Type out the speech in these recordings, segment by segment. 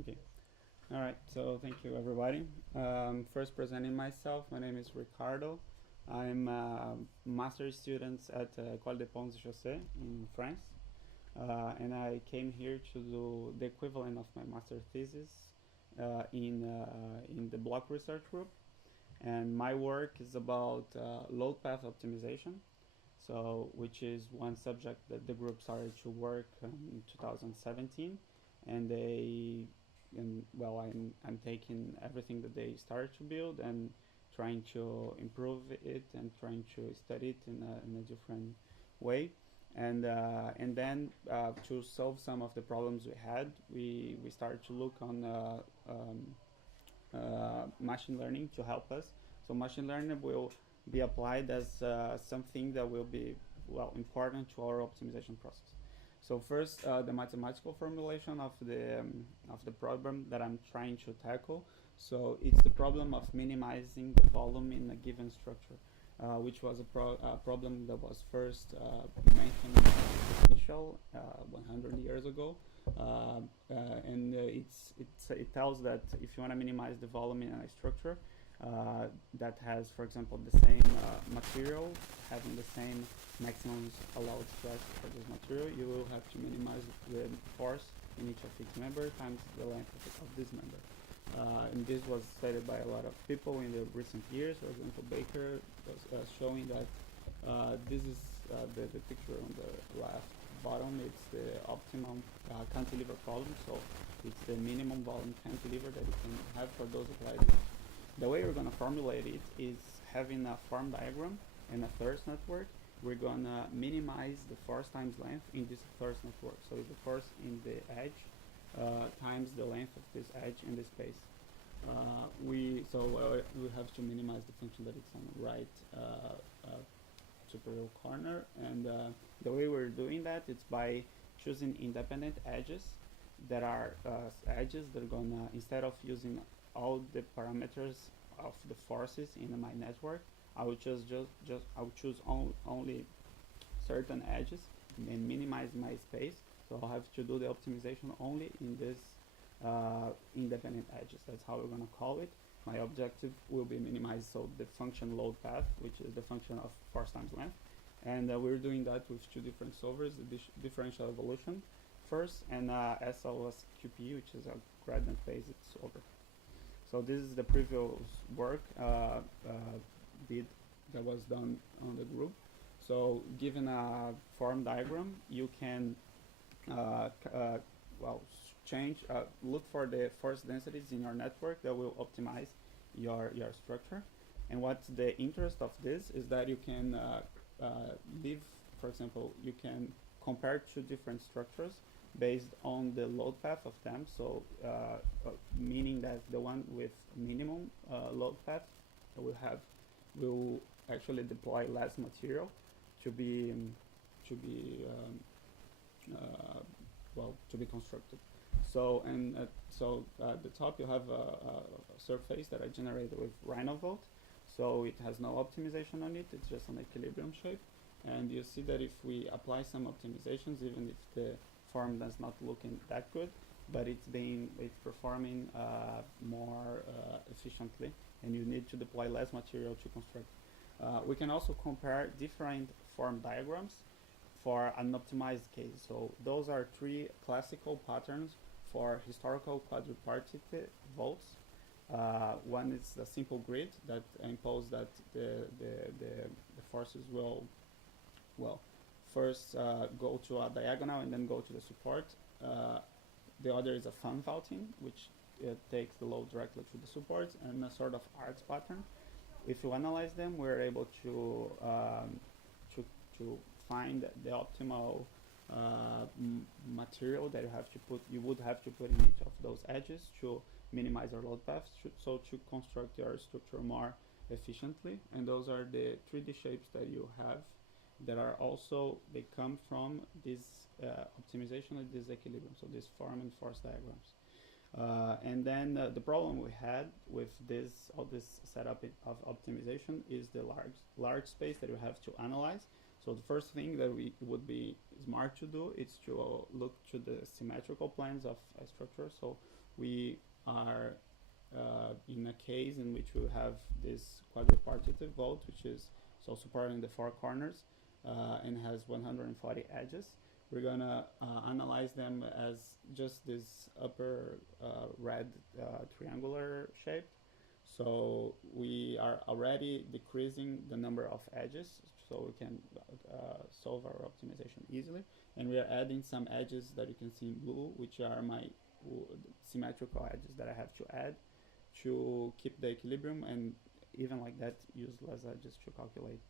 Okay. All right. So thank you, everybody. First, presenting myself. My name is Ricardo. I'm a master student at École des Ponts et Chaussées in France, and I came here to do the equivalent of my master thesis in the block research group. And my work is about load path optimization. So, which is one subject that the group started to work in 2017, and I'm taking everything that they started to build and trying to improve it and trying to study it in a different way, and then to solve some of the problems we had, we started to look on machine learning to help us. So machine learning will be applied as something that will be important to our optimization process. So first, the mathematical formulation of the problem that I'm trying to tackle. So it's the problem of minimizing the volume in a given structure, which was a problem that was first mentioned in the initial 100 years ago. And it tells that if you want to minimize the volume in a structure that has, for example, the same material, having the same maximum allowed stress for this material, you will have to minimize the force in each of its member times the length of this member. And this was stated by a lot of people in the recent years. For example, Baker was showing that this is the picture on the left bottom. It's the optimum cantilever problem. So it's the minimum volume cantilever that you can have for those applied. The way we're going to formulate it is having a form diagram and a force network. We're going to minimize the force times length in this force network. So the force in the edge times the length of this edge in this space. We have to minimize the function that it's on the right superior corner, and the way we're doing that is by choosing independent edges that are edges that are gonna, instead of using all the parameters of the forces in my network, I would choose only certain edges and minimize my space. So I'll have to do the optimization only in this independent edges. That's how we're gonna call it. My objective will be minimized, so the function load path, which is the function of force times length, and we're doing that with two different solvers: the differential evolution first, and SLSQP, which is a gradient-based solver. So this is the previous work that was done on the group. So given a form diagram, you can look for the force densities in your network that will optimize your structure. And what's the interest of this is that you can leave, for example, you can compare two different structures based on the load path of them. So meaning that the one with minimum load path will actually deploy less material to be constructed. So at the top you have a surface that I generated with RhinoVolt. So it has no optimization on it. It's just an equilibrium shape. And you see that if we apply some optimizations, even if the form does not looking that good, but it's performing more efficiently, and you need to deploy less material to construct. We can also compare different form diagrams for an optimized case. So those are three classical patterns for historical quadripartite volts. One is the simple grid that imposes that the forces will first go to a diagonal and then go to the support. The other is a fan vaulting, which takes the load directly to the support, and a sort of arcs pattern. If you analyze them, we're able to find the optimal material that you would have to put in each of those edges to minimize your load paths, so to construct your structure more efficiently. And those are the 3D shapes that you have that are also, they come from this optimization of this equilibrium, so this form and force diagrams. And then the problem we had with all this setup of optimization is the large space that you have to analyze. So the first thing that we would be smart to do is to look to the symmetrical planes of a structure. So we are in a case in which we have this quadripartite vault, which is so supporting the four corners and has 140 edges. We're gonna analyze them as just this upper red triangular shape. So we are already decreasing the number of edges, so we can solve our optimization easily. And we are adding some edges that you can see in blue, which are my symmetrical edges that I have to add to keep the equilibrium, and even like that, use less edges to calculate.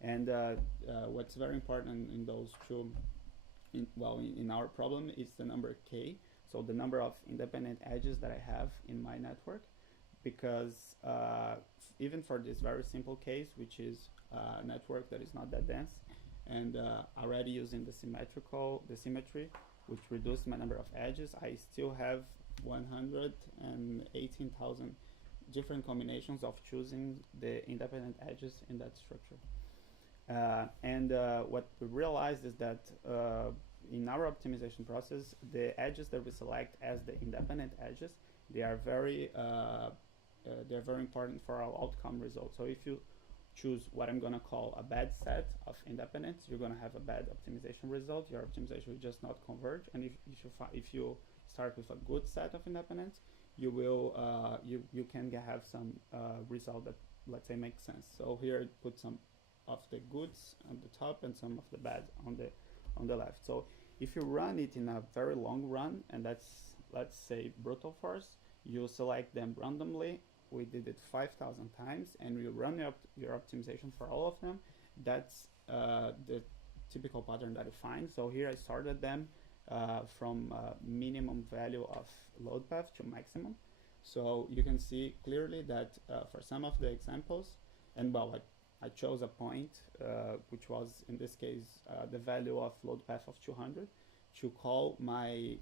And what's very important in those two, in our problem, is the number k, so the number of independent edges that I have in my network, because even for this very simple case, which is a network that is not that dense, and already using the symmetry, which reduced my number of edges, I still have 118,000 different combinations of choosing the independent edges in that structure. And what we realized is that in our optimization process, the edges that we select as the independent edges, they are very important for our outcome result. So if you choose what I'm gonna call a bad set of independents, you're gonna have a bad optimization result. Your optimization will just not converge. And if you start with a good set of independents, you will you can have some result that, let's say, makes sense. So here I put some of the goods on the top and some of the bad on the left. So if you run it in a very long run, and that's, let's say, brute force, you select them randomly. We did it 5,000 times, and you run your optimization for all of them. That's the typical pattern that I find. So here I sorted them from minimum value of load path to maximum. So you can see clearly that for some of the examples, and well, I chose a point, which was in this case the value of load path of 200, to call my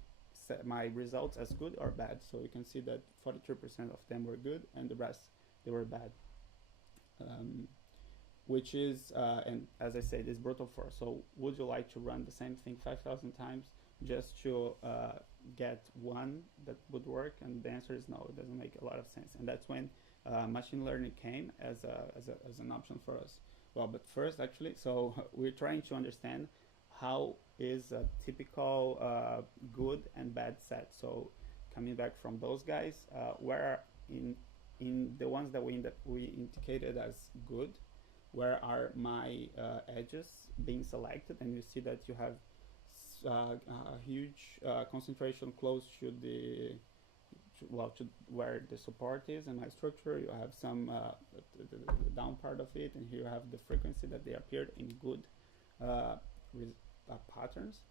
results as good or bad. So you can see that 43% of them were good, and the rest, they were bad. Which is, and as I say, this brute force. So would you like to run the same thing 5,000 times just to get one that would work? And the answer is no. It doesn't make a lot of sense. And that's when machine learning came as an option for us. Well, but first, actually, so we're trying to understand how is a typical good and bad set. So coming back from those guys, where in the ones that we indicated as good, where are my edges being selected? And you see that you have a huge concentration close to the to where the support is in my structure. You have some the down part of it, and here you have the frequency that they appeared in good patterns.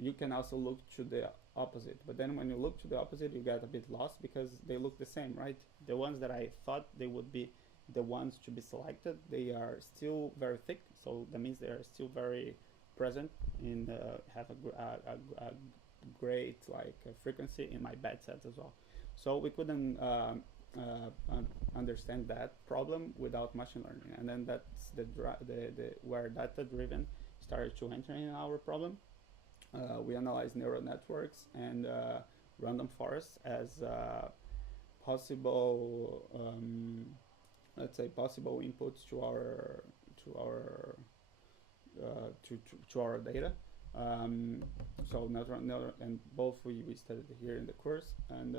You can also look to the opposite, but then when you look to the opposite, you get a bit lost because they look the same, right? The ones that I thought they would be the ones to be selected, they are still very thick, so that means they are still very present in have a great frequency in my bad sets as well. So we couldn't understand that problem without machine learning, and then that's the where data driven started to enter in our problem. We analyzed neural networks and random forests as possible, let's say, possible inputs to our data. So and both we studied here in the course, and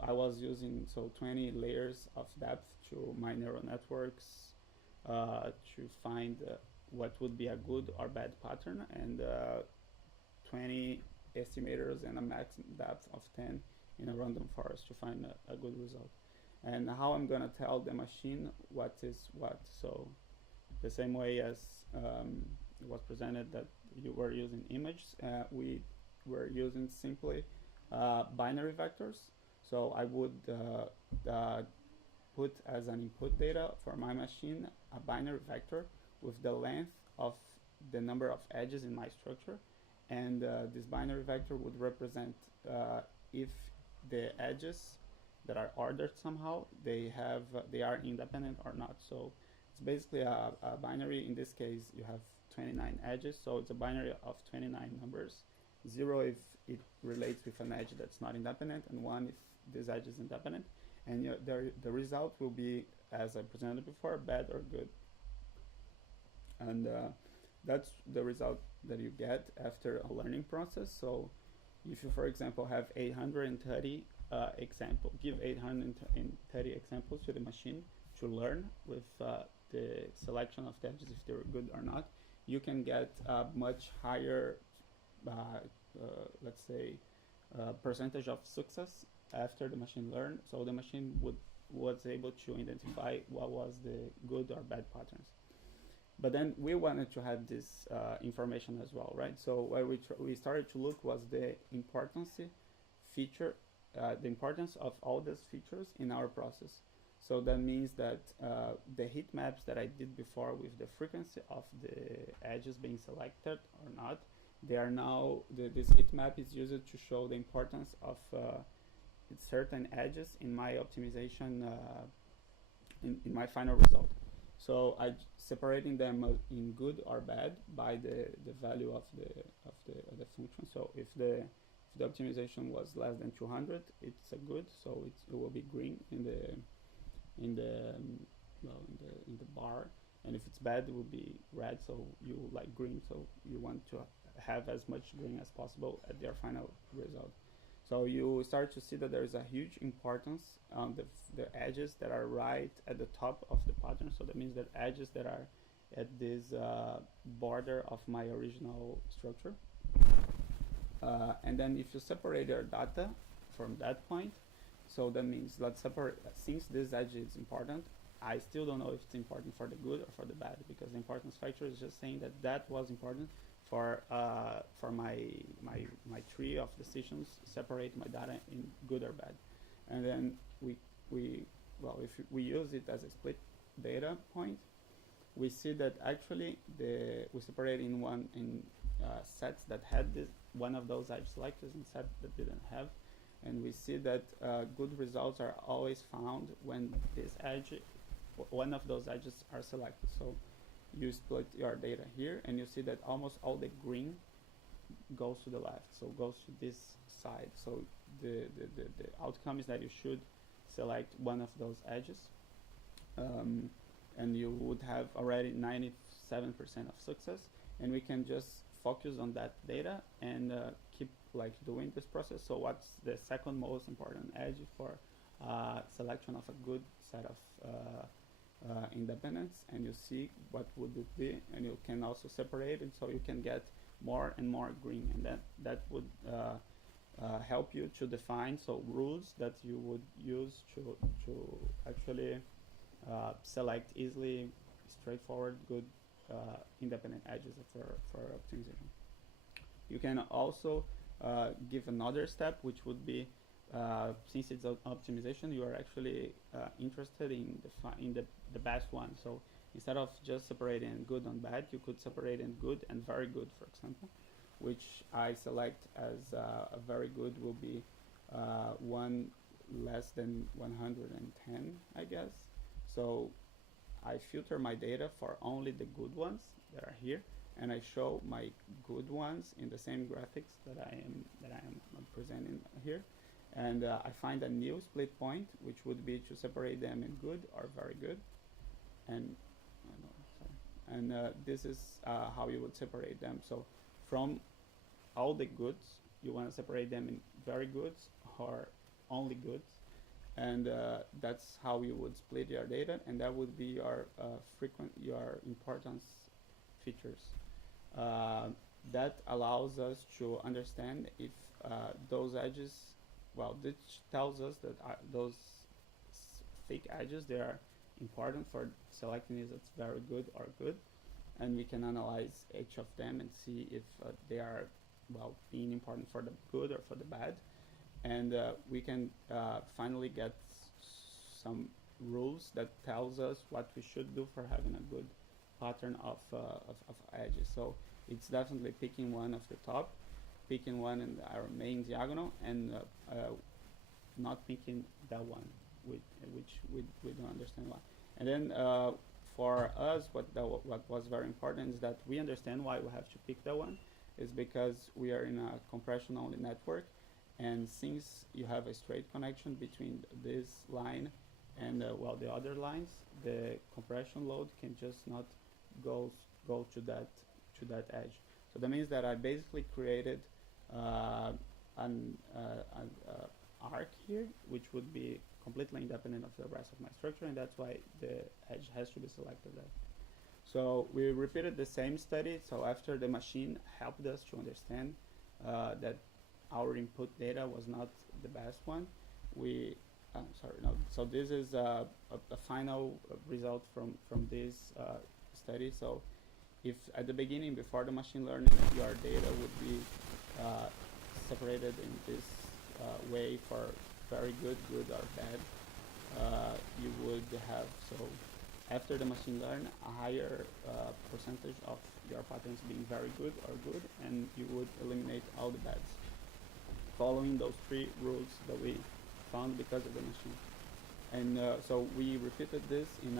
I was using 20 layers of depth to my neural networks to find what would be a good or bad pattern, and 20 estimators and a max depth of 10 in a random forest to find a good result. And how I'm gonna tell the machine what is what. So the same way as it was presented that you were using images, we were using simply binary vectors. So I would put as an input data for my machine a binary vector with the length of the number of edges in my structure, and this binary vector would represent if the edges that are ordered somehow, they are independent or not. So it's basically a binary. In this case, you have 29 edges, so it's a binary of 29 numbers. 0 if it relates with an edge that's not independent, and 1 if this edge is independent. And the result will be, as I presented before, bad or good. And that's the result that you get after a learning process. So if you, for example, have 830 give 830 examples to the machine to learn with the selection of the edges, if they're good or not, you can get a much higher, let's say, percentage of success after the machine learned. So the machine was able to identify what was the good or bad patterns. But then we wanted to have this information as well, right? So where we started to look was the importance feature, the importance of all these features in our process. So that means that the heat maps that I did before with the frequency of the edges being selected or not, they are now, this heat map is used to show the importance of certain edges in my optimization, in my final result. So I separating them in good or bad by the value of the function. So if the optimization was less than 200, it's a good, so it will be green in the bar, and if it's bad, it will be red. So you like green, so you want to have as much green as possible at their final result. So you start to see that there is a huge importance on the edges that are right at the top of the pattern. So that means that edges that are at this border of my original structure. And then if you separate your data from that point, so that means let's separate, since this edge is important, I still don't know if it's important for the good or for the bad, because the importance factor is just saying that that was important for my tree of decisions, separate my data in good or bad. And then if we use it as a split data point, we see that actually we separate in sets that had this one of those edge selectors and sets that didn't have, and we see that good results are always found when this edge, one of those edges are selected. So you split your data here, and you see that almost all the green goes to the left, so goes to this side. So the outcome is that you should select one of those edges, and you would have already 97% of success, and we can just focus on that data and keep like doing this process. So what's the second most important edge for selection of a good set of independence, and you see what would it be, and you can also separate it so you can get more and more green, and that would help you to define rules that you would use to actually select easily, straightforward, good independent edges for optimization. You can also give another step, which would be since it's optimization, you are actually interested in the best one. So instead of just separating good and bad, you could separate in good and very good, for example, which I select as a very good will be one less than 110, I guess. So I filter my data for only the good ones that are here, and I show my good ones in the same graphics that I am presenting here. And I find a new split point, which would be to separate them in good or very good. And this is how you would separate them. So from all the goods, you want to separate them in very goods or only goods. And that's how you would split your data, and that would be your your importance features. That allows us to understand if those edges, well, this tells us that those fake edges, they are important for selecting is it's very good or good, and we can analyze each of them and see if they are, well, being important for the good or for the bad. And we can finally get some rules that tells us what we should do for having a good pattern of edges. So it's definitely picking one of the top, picking one in our main diagonal, and not picking that one, which we don't understand why. And then for us, what was very important is that we understand why we have to pick that one. Is because we are in a compression only network, and since you have a straight connection between this line and well, the other lines, the compression load can just not go to that edge. So that means that I basically created an arc here, which would be completely independent of the rest of my structure, and that's why the edge has to be selected there. So we repeated the same study. So after the machine helped us to understand that our input data was not the best one, we so this is a final result from this study. So if at the beginning, before the machine learning, your data would be separated in this way for very good, or bad, you would have, so after the machine learn, a higher percentage of your patterns being very good or good, and you would eliminate all the bads, following those 3 rules that we found because of the machine. And so we repeated this in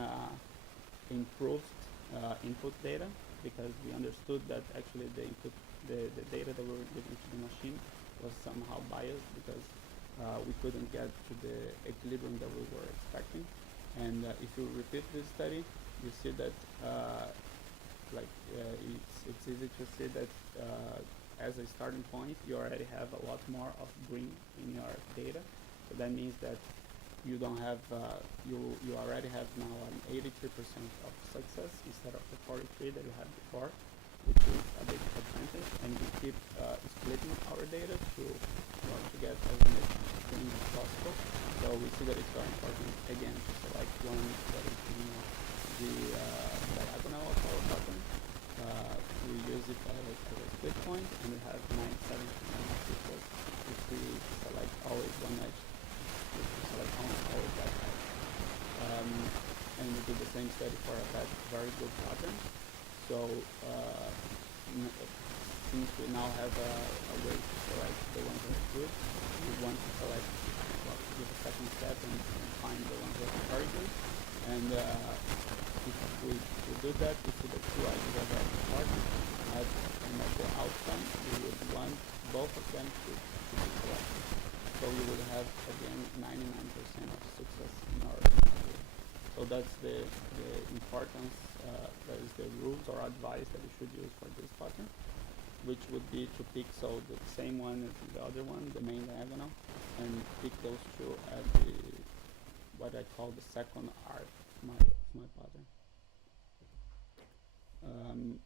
improved input data, because we understood that actually the data that we were giving to the machine was somehow biased, because we couldn't get to the equilibrium that we were expecting. And if you repeat this study, you see that it's easy to see that as a starting point, you already have a lot more of green in your data. So that means that you don't have you already have now an 83% of success instead of the 43 that you had before, which is a big advantage. And we keep splitting our data to get as much green as possible. So we see that it's very important again to select one that is in the diagonal of our pattern. We use it as a split point, and we have 97% of success if we select always one edge. If we select always that edge. And we do the same study for a very good pattern. So since we now have a way to select the ones that are good, we want to select, give a second step and find the ones that are very good. And if we do that, we see the 2 edges of our pattern, and at the outcome, we would want both of them to be selected. So we would have, again, 99% of success in our data. So that's the importance, that is the rules or advice that we should use for this pattern, which would be to pick the same one as the other one, the main diagonal, and pick those 2 as what I call the second arc of my pattern.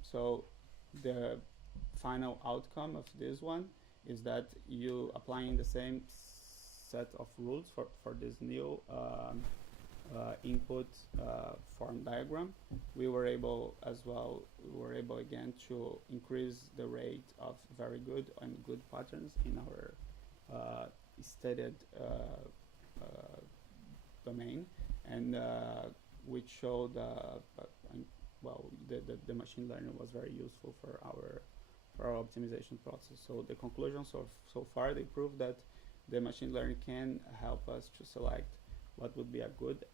So the final outcome of this one is that you applying the same set of rules for this new input form diagram. We were able again to increase the rate of very good and good patterns in our studied domain, and which showed the machine learning was very useful for our optimization process. So the conclusion so far, they proved that the machine learning can help us to select what would be a good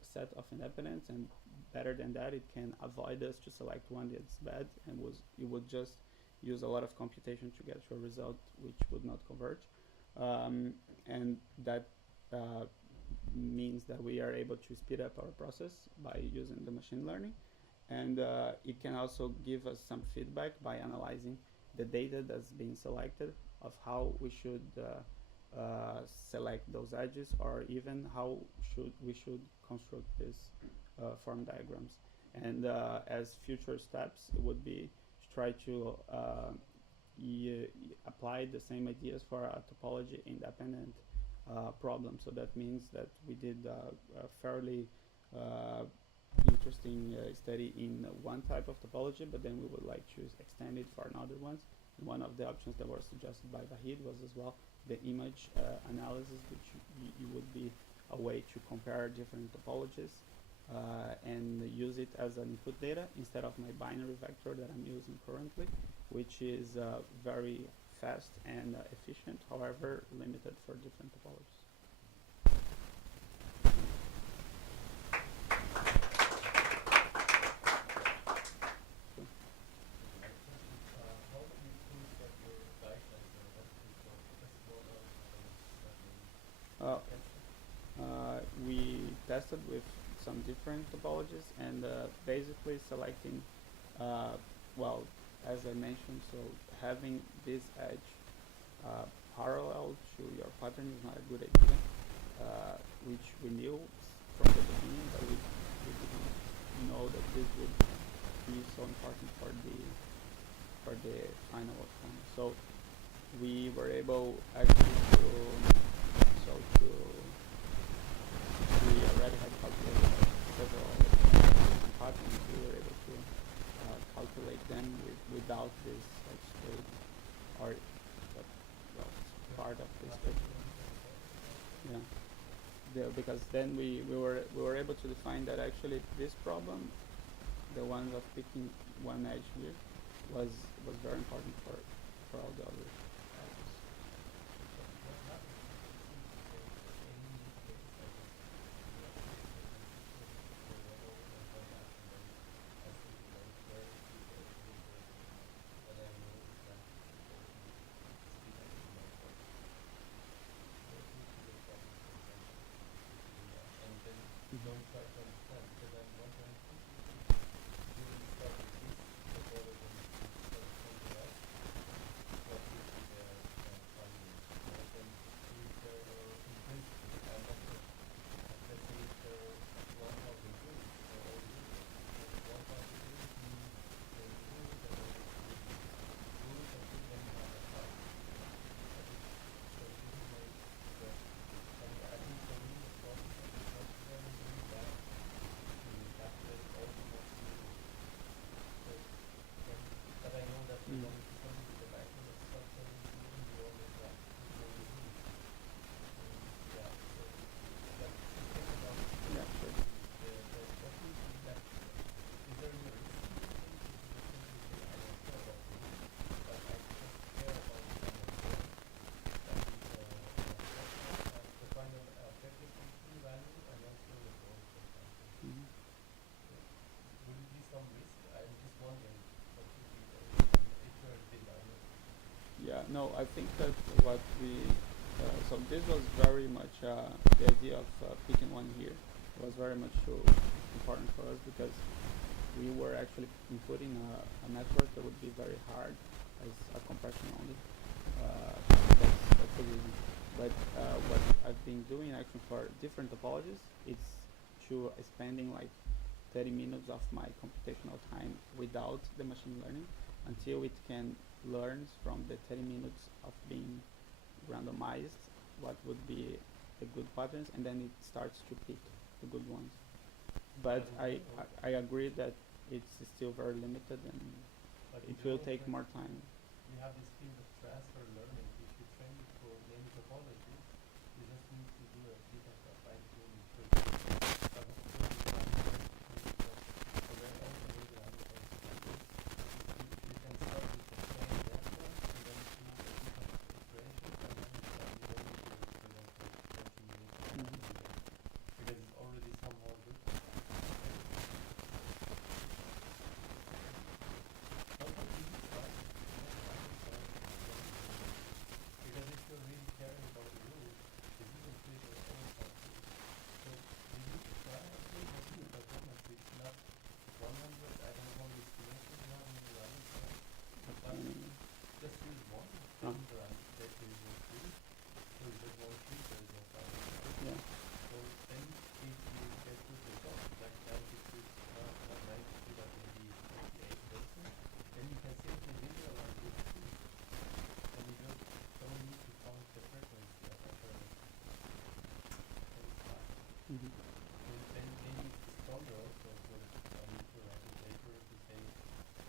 set of independents, and better than that, it can avoid us to select one that's bad, and it would just use a lot of computation to get to a result which would not converge. And that means that we are able to speed up our process by using the machine learning. And it can also give us some feedback by analyzing the data that's being selected, of how we should select those edges, or even how we should construct these form diagrams. And as future steps, it would be to try to apply the same ideas for a topology independent problem. So that means that we did a fairly interesting study in one type of topology, but then we would like to extend it for another ones. And one of the options that were suggested by Vahid was as well the image analysis, which you would be a way to compare different topologies and use it as an input data instead of my binary vector that I'm using currently, which is very fast and efficient, however limited for different topologies. tested with some different topologies and basically selecting, well, as I mentioned, so having this edge parallel to your pattern is not a good idea, which we knew from the beginning, but we didn't know that this would be so important for the final outcome. So we were able actually to we already had calculated several patterns. We were able to calculate them without this state or part of this state. Yeah. Because then we were able to define that actually this problem, the one of picking one edge here, was very important for all the other edges. Yeah, no, I think that what we, so this was very much, the idea of picking one here was very much important for us because we were actually inputting a network that would be very hard as a compression only. That's the reason. But what I've been doing actually for different topologies, it's to spending like 30 minutes of my computational time without the machine learning until it can learn from the 30 minutes of being randomized what would be the good patterns, and then it starts to pick the good ones. But I agree that it's still very limited and it will take more time. You have this field of transfer learning. If you train it for many topologies, you just need to do a bit of a fine tuning. You can start with the same network and then do a bit of iterations, and then you don't need to experiment for 20 minutes because it's already somehow good. Because if you're really caring about the rules, this isn't really your own country. So you need to try and see what the performance is not 100. I don't know how many estimations you have in the running time. But just use one. Then the running data is not free. So you just one sheet, there is no final. Yeah. So then if you get good results, like 93, not 93, but maybe 88%, then you can simply visualize this too. And you don't need to count the frequency of a parameter. And it's fine. And then maybe it's stronger also for to write a paper to say,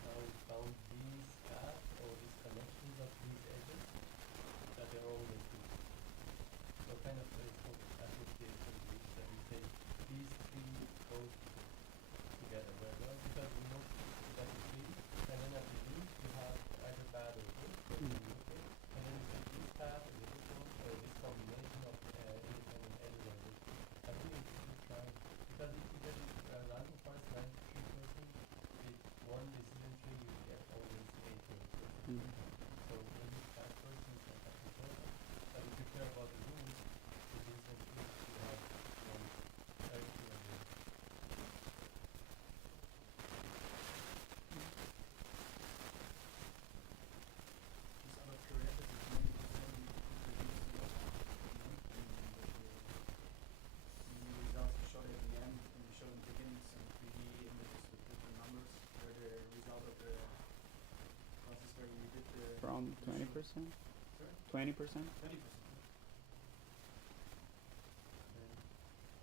now we found these paths or these connections of these edges that they're always good. So kind of it's called association groups that we say these three go together very well because we know that it's three, and then at the least you have either bad or good, so you look at, and then you say this path and this one, or this combination of independent edges are good. I think it's a good try because if you get it random parts 93% with one decision tree, you get always 80%. So maybe 5% is not that important. But if you care about the rules, the decision trees you have one everything around 20%. 20%. 20%. And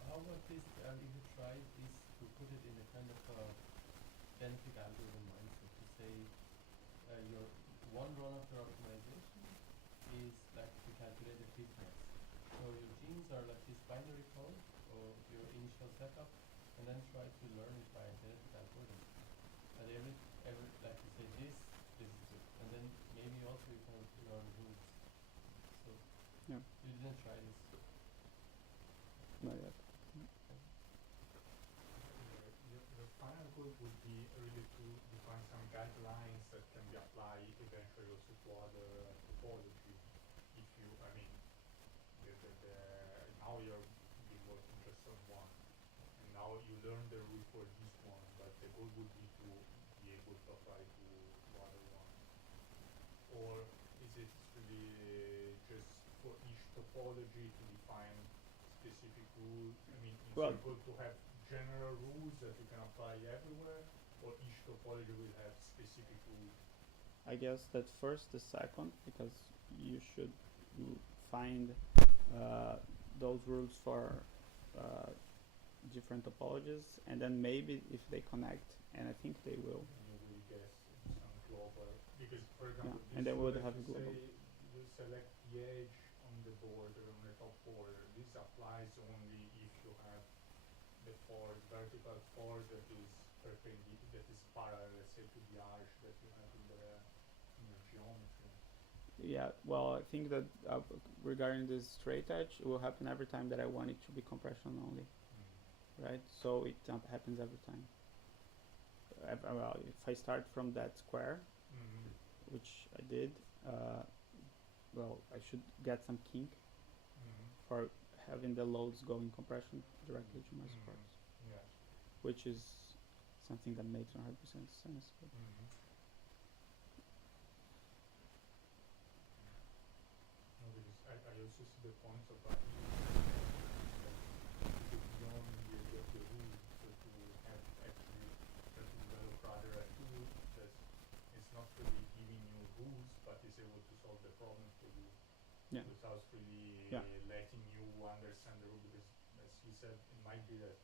how about this? If you try this to put it in a kind of a genetic algorithm mindset, to say your one run of your optimization is like to calculate the fitness. So your genes are like this binary code or your initial setup, and then try to learn it by a genetic algorithm. And every like you say this is it, and then maybe also you can learn rules. So Yeah. you didn't try this. Not yet. The final goal would be really to define some guidelines that can be applied eventually also to other topology. If you, I mean, now you're been working just on one, and now you learn the rule for this one, but the goal would be to be able to apply to other ones. Or is it really just for each topology to define specific rules? I mean, is Well, your goal to have general rules that you can apply everywhere, or each topology will have specific rules? I guess that first the second, because you should find those rules for different topologies, and then maybe if they connect, and I think they will. And you will guess some global, because for Yeah, example, and this then rule we'll that have you global. say you select the edge on the border, on the top border. This applies only if you have the force, vertical force that is perpendicular, that is parallel, let's say, to the arch that you have in your geometry. Yeah, well, I think that regarding this straight edge, it will happen every time that I want it to be compression only, right? So it happens every time. Well, if I start from that square, which I did, well, I should get some kink for having the loads go in compression directly to my squares, Yes. which is something that makes 100% sense. But No, because I also see the points of Vahid that to go beyond the idea of the rule, so to have actually try to develop rather a tool that is not really giving you rules, but is able to solve the problem for you Yeah. without really Yeah. letting you understand the rule. Because as you said, it might be that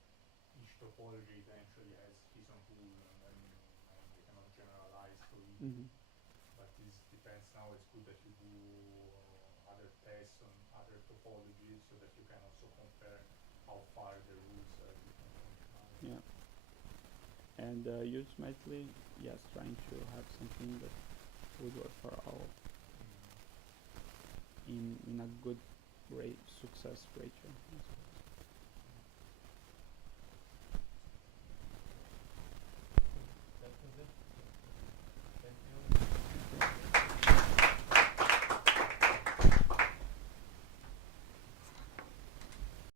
each topology eventually has his own rule, and then we cannot generalize for each. But this depends. Now it's good that you do other tests on other topologies so that you can also compare how far the rules are different from each other. Yeah. And ultimately, yes, trying to have something that would work for all in a good success ratio.